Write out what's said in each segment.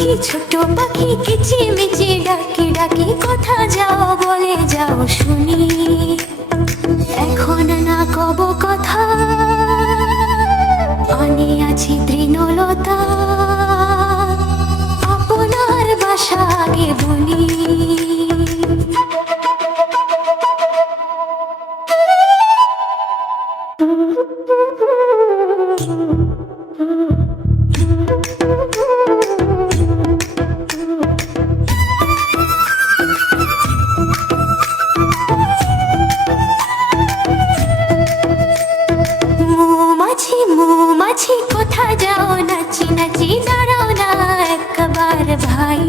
পাখি ছোট পাখি কিচিমিচি ডাকি ডাকি কথা যাও বলে যাও শুনি। এখন না কব কথা আমি আছি তৃণলতা, আপনার বাসা আগে বলি। মৌমাছি কোথা যাও নাচি নাচি দাঁড়াও না একবার ভাই।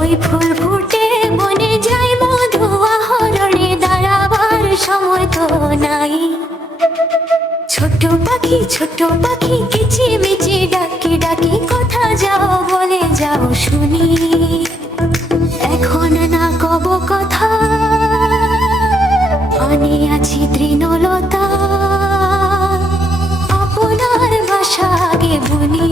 ওই ফুল ফুটে বনে যায় মধু আহরণে দাঁড়াবার সময় তো নাই। ছোট পাখি কিচিমিচি ডাকি ডাকি কথা যাও বলে যাও শুনি। এখন না কব কথা আমি আছি তৃণলতা, আপনার বাসা আগে বলি।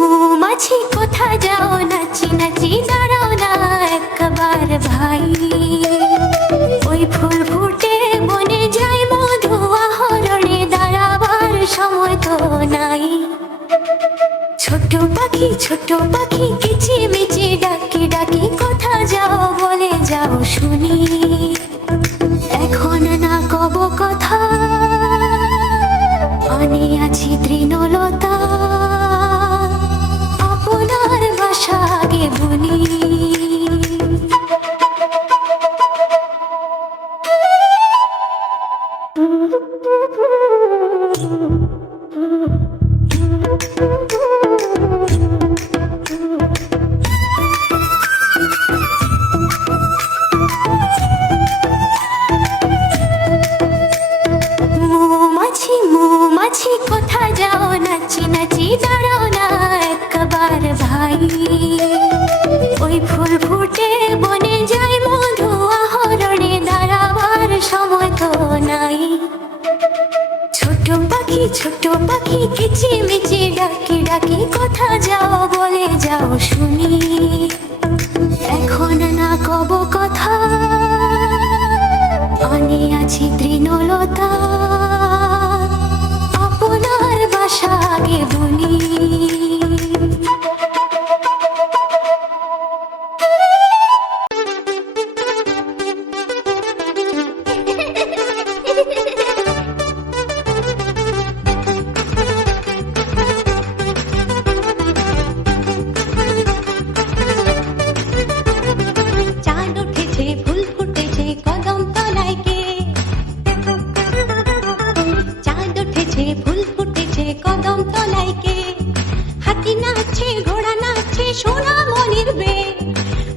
মৌমাছি কোথা যাও নাচি নাচি দাঁড়াও না একবার ভাই। ওই ফুল ফুটে বনে যায় মধু আহরণে দাঁড়াবার সময় তো নাই। ছোট পাখি কিচিমিচি ডাকি ডাকি কথা যাও বলে যাও শুনি। এখন না কব কথা আমি আছি তৃণলতা, আপনার বাসা আগে বলি। মৌমাছি কোথা যাও নাচি নাচি দাঁড়াও না একবার ভাই। ওই ফুল ফুটে বনে যায় মধু আহরণে দাঁড়াবার সময় তো নাই। ছোট পাখি কিচিমিচি ডাকি ডাকি কথা যাও বলে যাও শুনি। এখন না কব কথা আমি আছি তৃণলতা, আপনার বাসা আগে বলি। চাঁদ উঠেছে ফুল ফুটেছে কদম তলায় কে, চাঁদ উঠেছে ফুল ফুটেছে কদম তলায় কে। হাতি নাচছে ঘোড়া নাচছে সোনা মনির বে,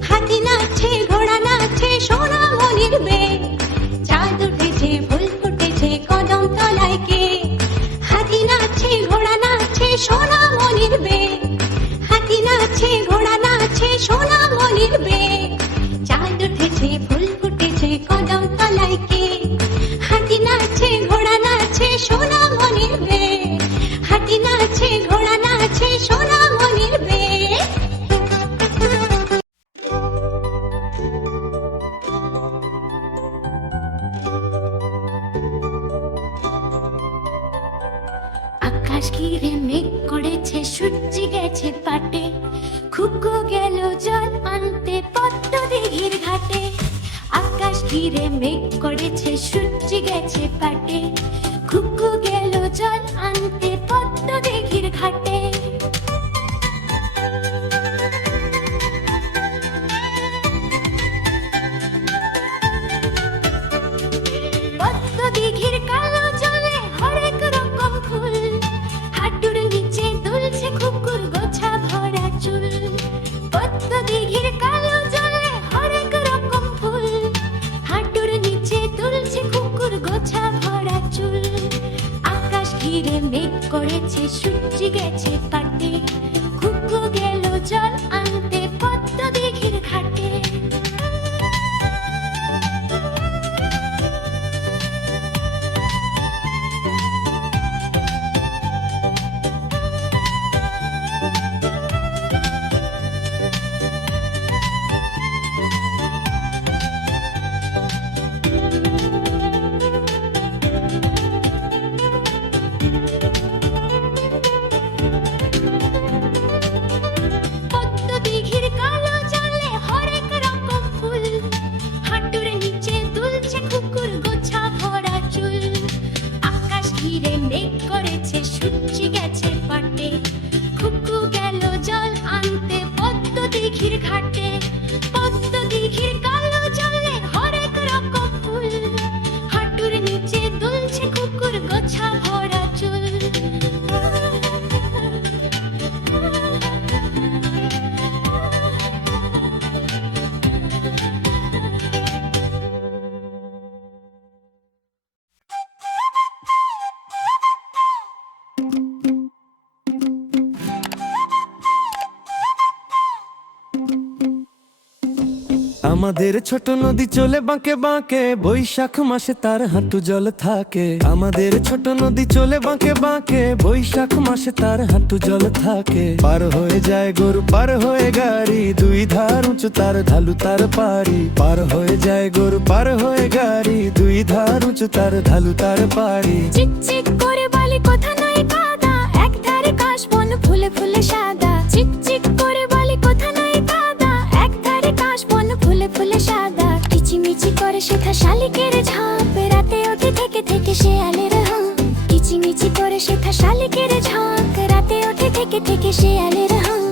হাতি নাচছে ঘোড়া নাচছে সোনা মনির বে। চাঁদ উঠেছে ফুল ফুটেছে কদম তলায় কে, হাতি নাচছে ঘোড়া নাচছে সোনা মনির বে, হাতি নাচছে ঘোড়া নাচছে সোনা মনির বে। চাঁদ উঠেছে ফুল ফুটেছে কদম তলায় কে, হাতি নাচছে ঘোড়া নাচছে সোনা মনির বে, হাতি নাচছে ঘোড়া নাচছে সোনা মনির বে। আকাশ ঘিরে মেঘ করেছে সূর্য গেছে পাটে, খুকু গেল জল আনতে পদ্ম দিঘির ঘাটে। আকাশ ঘিরে মেঘ করেছে সূর্য গেছে পাটে, খুকু গেল জল আনতে পদ্ম দিঘির ঘাটে। পদ্ম দিঘির কালো জলে হরেক রকম ফুল, হাঁটুর নিচে দুলছে খুকুর গোছা ভরা চুল। পদ্ম দিঘির কালো জলে হরেক রকম ফুল, হাঁটুর নিচে দুলছে খুকুর গোছা ভরা গেছে সূর্যি গেছে পাটে, খুকু গেল জল আনতে পদ্ম দিঘির ঘাটে। পদ্ম দিঘির কালো জলে হরেক রকম ফুল, হাঁটুর নিচে দুলছে কুকুর গোছা ভরা চুল। আকাশ ঘিরে মেঘ করেছে সূর্যি গেছে পাটে, খুকু গেল জল আনতে পদ্ম দিঘির ঘাটে। পদ্ম দিঘির কালো জলে হরেক রকম ফুল, হাঁটুর নিচে দুলছে কুকুর গোছা ভরা চুল। আমাদের ছোট নদী চলে বাঁকে বাঁকে, বৈশাখ মাসে তার হাঁটু জল থাকে। আমাদের ছোট নদী চলে বাঁকে বাঁকে, বৈশাখ মাসে তার হাঁটু জল থাকে। পার হয়ে যায় গরু পার হয়ে গাড়ি, দুই ধার উঁচু তার ঢালু তার পাড়ি। পার হয়ে যায় গরু পার হয়ে গাড়ি, দুই ধার উঁচু তার ঢালু তার পাড়ি। চিকচিক করে বালি কোথা নাই কাদা, এক ধারে কাশ বন ফুলে ফুলে সাদা। চিকচিক করে বালি কোথা নাই কাদা, এক ধারে কাশ বন ফুলে ফুলে সাদা। কিচিমিচি করে শেখা শালিকের ঝাঁপ, রাতে ওঠে থেকে থেকে শেয়ালের হাঁক। কিচিমিচি করে শেখা শালিকের ঝাঁক, রাতে ওঠে থেকে থেকে শেয়ালের হাঁক।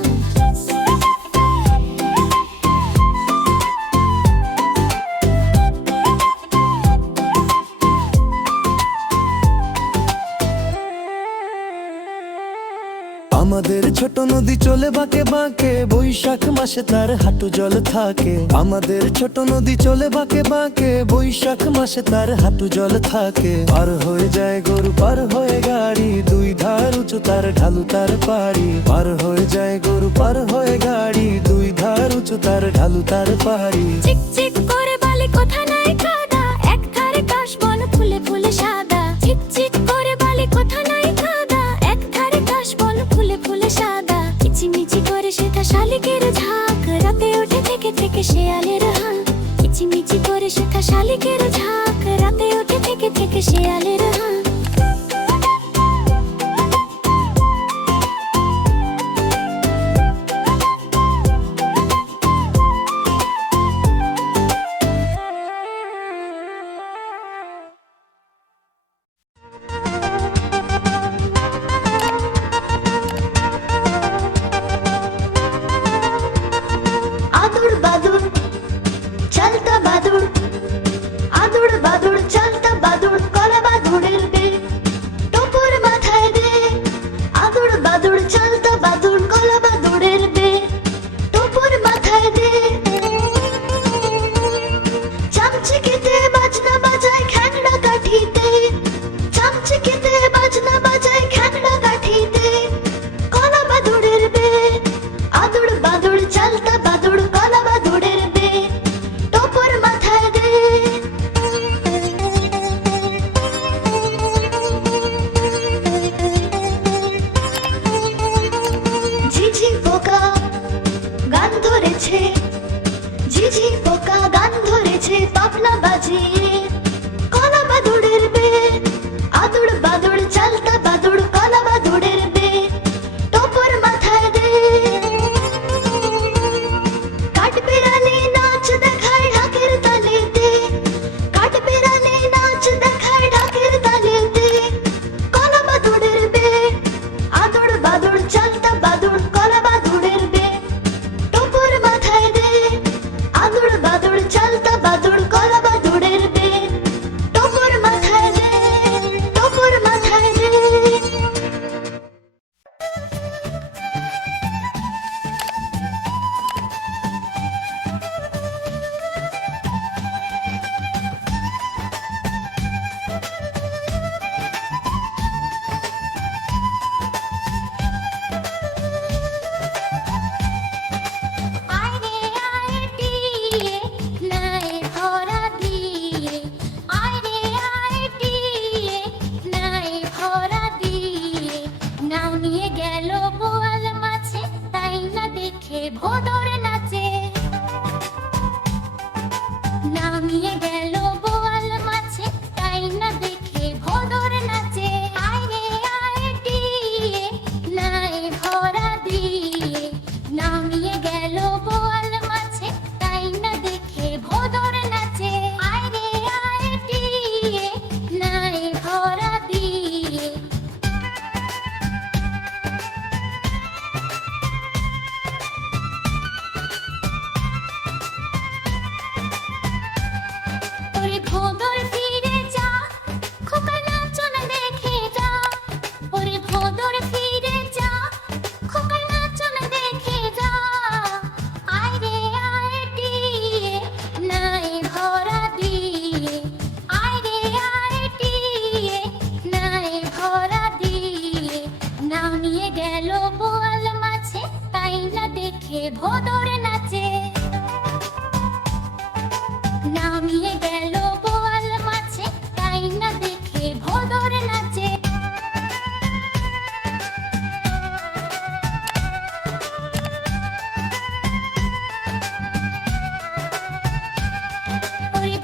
আমাদের ছোট নদী চলে বাঁকে বাঁকে, বৈশাখ মাসে তার হাঁটু জল থাকে। আমাদের ছোট নদী চলে বাঁকে বাঁকে, বৈশাখ মাসে তার হাঁটু জল থাকে। পার হয়ে যায় গরু পার হয়ে গাড়ি, দুই ধার উঁচু তার ঢালু তার পাড়ি। পার হয়ে যায় গরু পার হয়ে গাড়ি, দুই ধার উঁচু তার ঢালু তার পাড়ি। চিকচিক করে বালি কোথা নাই কাদা, এক ধারে কাশ বন ফুলে ফুলে সাদা। চিকচিক করে বালি কোথা নাই কাদা, এক ধারে কাশ বন ফুলে ফুলে সাদা। কিচিমিচি করে শেখা শালিকের ঝাঁক, রাতে ওঠে থেকে থেকে শেয়ালের হাঁক। কিচিমিচি করে শেখা শালিকের ঝাঁক, রাতে ওঠে থেকে থেকে শেয়ালের হাঁক। आदुड़ बादुड़ चलता बादुड़, आदुड़ बादुड़ चलता बादुड़, कला बादुड़ेर बे टोपर माथाय दे। आदुड़ बादुड़ चलता बादुड़, कला बादुड़ेर बे टोपर माथाय दे। चामचिकेते बाजना बाजाय ख्যাংড়া কাঠিতে, চামচিকেতে বাজনা বাজায় খ্যাংড়া কাঠিতে, কলা বাদুড়ের বে। आदुड़ बादुड़ चलता बादुड़, कला बादुड़ेर बे टोपर माथाय दे।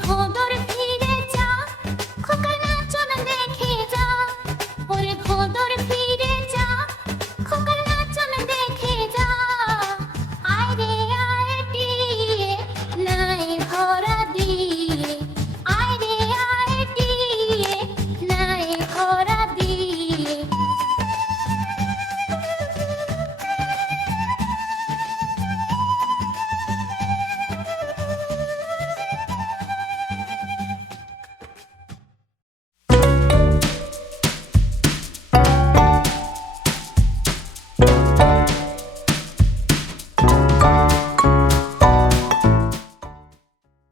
খোদা